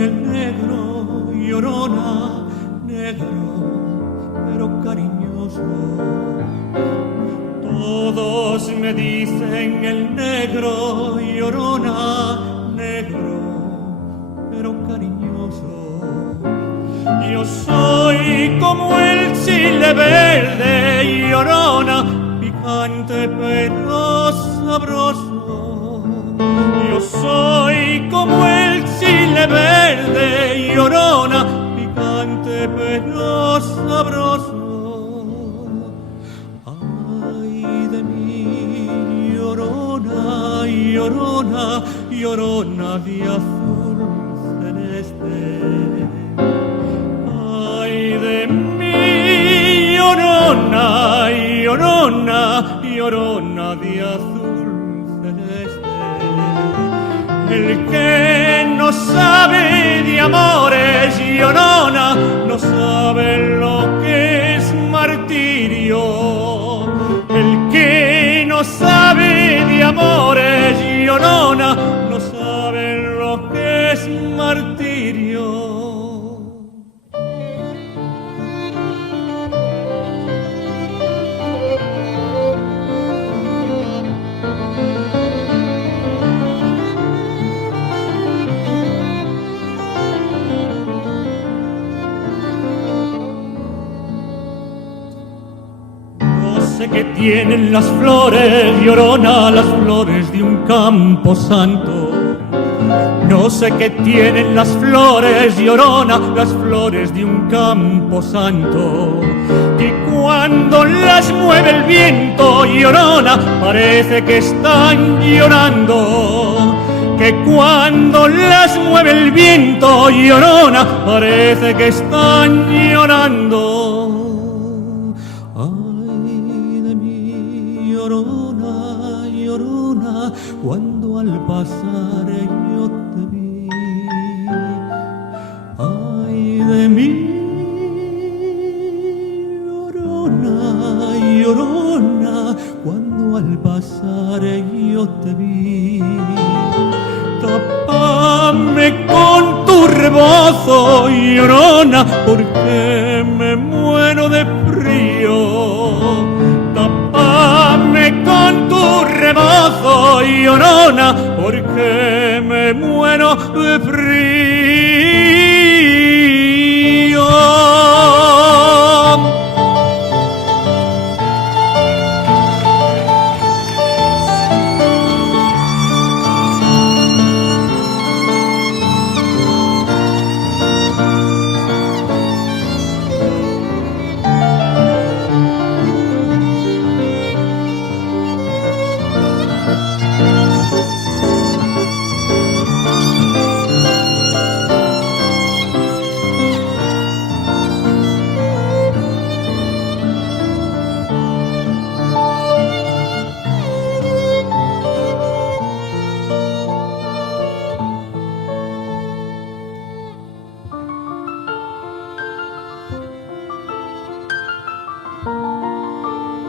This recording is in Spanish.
el negro, llorona, negro, pero cariñoso. Todos me dicen el negro, llorona, negro, pero cariñoso. Yo soy como el chile verde, llorona, picante pero sabroso. Yo soy como el chile verde, llorona, picante pero sabroso. Ay de mí, llorona, llorona, llorona de azul celeste. Ay de mí, llorona, llorona, llorona de azul celeste. El que no sabe de amores, llorona, no sabe lo que es martirio. El que no sabe de amores, llorona, no sabe lo que es martirio. Que tienen las flores, llorona, las flores de un campo santo. No sé qué tienen las flores, llorona, las flores de un campo santo. Que cuando las mueve el viento, llorona, parece que están llorando. Que cuando las mueve el viento, llorona, parece que están llorando. Llorona, llorona, cuando al pasar yo te vi. Ay de mí, llorona, llorona, cuando al pasar yo te vi. Tápame con tu rebozo, llorona, porque me muero de frío. Tápame con tu rebozo, llorona, porque me muero de frío.